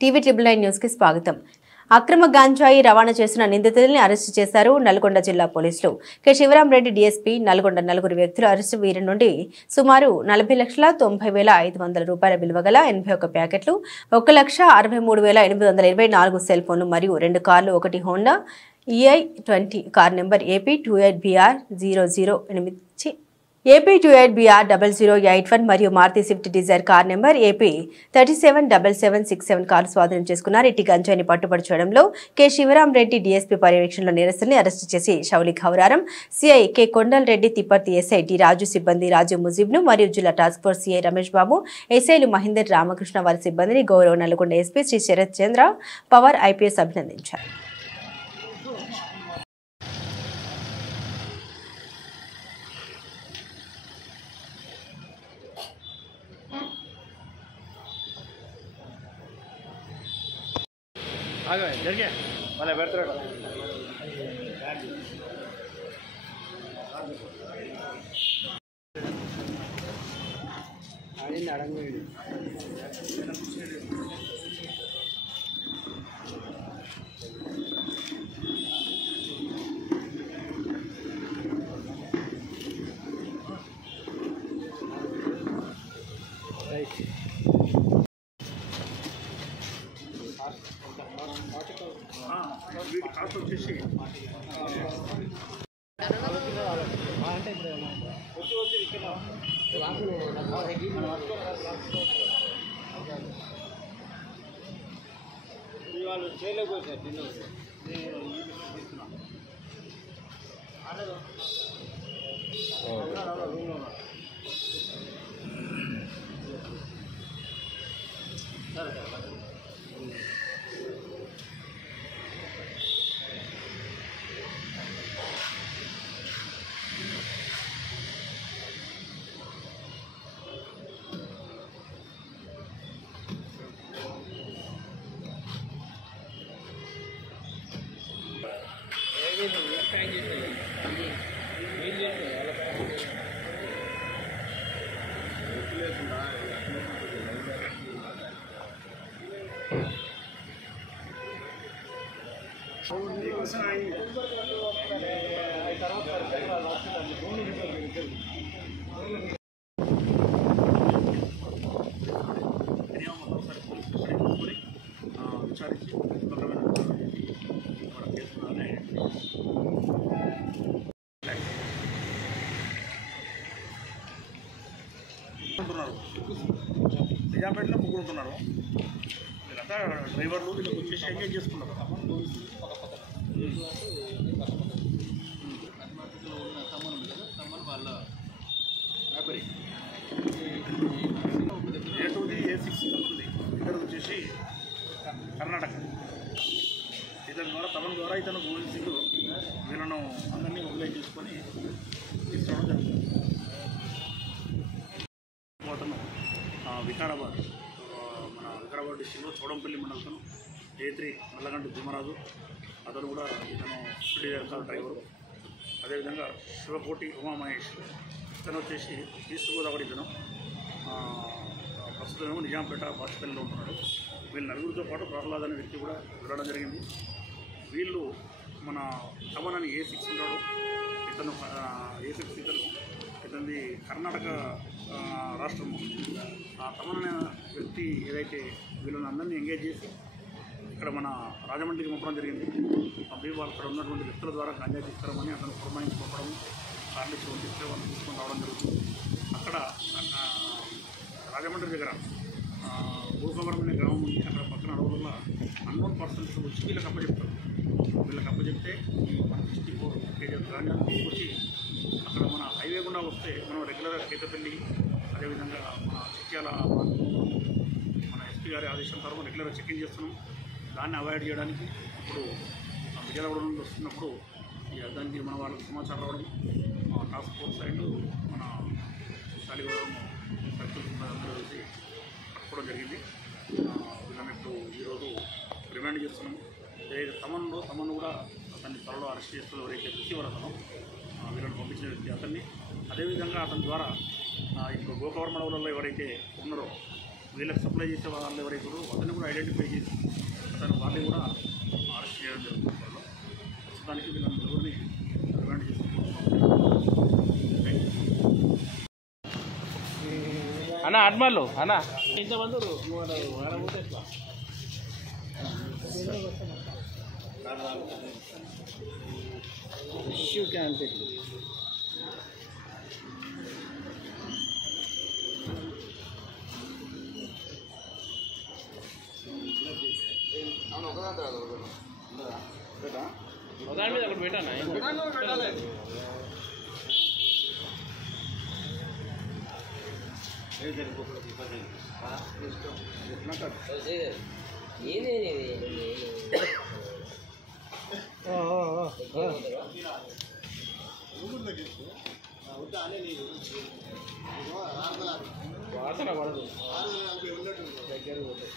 TV triple 9 news కి స్వాగతం. అక్రమ గాంజాయి రవాణా చేసిన నిందితుల్ని అరెస్టు చేశారు నల్గొండ జిల్లా పోలీసులు. K Sivaram Reddy DSP Nalgonda. నలుగురు వ్యక్తులు అరెస్టు. వీరి నుండి సుమారు 40,90,500 రూపాయల విలువ గల 81 ప్యాకెట్లు, 1,63,824 సెల్ ఫోన్లు మరియు 2 కార్లు, 1 Honda EI-20 car number AP28BR0081 మరియు Maruti Swift Dzire car number AP377767 car స్వాధీనం చేసుకున్నారు. ఇట్టి గంజాయిని పట్టుబడి చేయడంలో కె శివరాంరెడ్డి డీఎస్పీ పర్యవేక్షణలో నేరస్తుల్ని అరెస్టు చేసి షౌలి ఖౌరారం, CI K Kondal Reddy, Thipparthi SI D Raju, సిబ్బంది రాజు ముజీబ్ను మరియు జిల్లా task force CI Ramesh Babu, ఎస్ఐలు మహేందర్, రామకృష్ణ వారి సిబ్బందిని గౌరవ నల్గొండ ఎస్పీ శ్రీ శరత్ చంద్ర పవర్ IPS అభినందించారు. आगे जरिए वाले बैठते रहो आने नारंगी వీటి కాస్ట్ వచ్చేసి అంటే వాళ్ళు చేయలేకపోతే విచారించి నిజాంపేటలో ముగ్గురు ఉంటున్నారు. వీళ్ళంతా డ్రైవర్లు వీళ్ళకి వచ్చేసి ఎంగేజ్ చేసుకున్నారు. A2 A6 ఉంది. ఇద్దరు వచ్చేసి కర్ణాటక. ఇతని ద్వారా ఇతను పోలీసులు వీళ్ళను అందరినీ మొబిలైజ్ చేసుకొని తీసుకోవడం జరుగుతుంది. అతను వికారాబాద్ డిస్టిక్లో చౌడంపల్లి మండలంలో A3 నల్లగంటి భీమరాజు, అతను కూడా ఇతను డిజైర్ కార్ డ్రైవరు. అదేవిధంగా శివకోటి ఉమామహేష్, ఇతను వచ్చేసి ఈస్ట్ గోదావరి. ఇతను ప్రస్తుతం నిజాంపేట బాచిపల్లిలో ఉంటున్నాడు. వీళ్ళు నలుగురితో పాటు ప్రహ్లాద్ అనే వ్యక్తి కూడా వెళ్ళడం జరిగింది. వీళ్ళు మన తమన్ అని A6 ఉన్నాడు. ఇతను A6 ఇతనిది కర్ణాటక రాష్ట్రం. ఆ తమన్ అనే వ్యక్తి ఏదైతే వీళ్ళని అందరినీ ఎంగేజ్ చేసి ఇక్కడ మన రాజమండ్రికి పంపడం జరిగింది. పంపి వాళ్ళు అక్కడ ఉన్నటువంటి వ్యక్తుల ద్వారా గంజాయి తీసుకురామని అతను పురమాయించి పంపడం, కార్లు ఇచ్చి పంపిస్తే వాళ్ళు తీసుకొని రావడం జరుగుతుంది. అక్కడ రాజమండ్రి దగ్గర భూకవరం అనే గ్రామం ఉంది. అక్కడ పక్కన అడవులలో అన్నోన్ పర్సన్స్ వచ్చి వీళ్ళకి అప్పచెప్తారు. వీళ్ళకి అప్పచెప్తే ఈ 164 kg గాంజాను తీసుకొచ్చి అక్కడ మన హైవే గుండా వస్తే మనం రెగ్యులర్గా కేతపల్లి, అదేవిధంగా మన చిట్యాల మన ఎస్పీ గారి ఆదేశం తర్వాత రెగ్యులర్గా చెకింగ్ చేస్తున్నాం. దాన్ని అవాయిడ్ చేయడానికి ఇప్పుడు విజయవాడ నుండి వస్తున్నప్పుడు దానికి మన వాళ్ళకి సమాచారం రావడం, టాస్క్ ఫోర్స్ అండ్ మన శాలిగూడెం సర్కిల్ అందరూ కలిసి పట్టుకోవడం జరిగింది. వీళ్ళని ఇప్పుడు ఈరోజు రిమాండ్ చేస్తున్నాము. ఏదైతే తమను కూడా అతన్ని త్వరలో అరెస్ట్ చేస్తూ ఎవరైతే రిసీవర్ అతను వీళ్ళని పంపించిన వ్యక్తి అతన్ని, అదేవిధంగా అతని ద్వారా ఇప్పుడు గోకవరం అడవులలో ఎవరైతే ఉన్నారో వీళ్ళకి సప్లై చేసే వాళ్ళు ఎవరైతే అతన్ని కూడా ఐడెంటిఫై చేసి వాళ్ళని కూడా అరెస్ట్ చేయడం జరుగుతుంది. ప్రస్తుతానికి వీళ్ళని ఎవరిని రిమాండ్ అన్న అడ్మాలు అన్న ఇంతమంది ఇష్యూ క్యాన్సిల్ ఒకదాని మీద ఒకటి పెట్టాను. వాసన పడదు దగ్గర పోతుంది.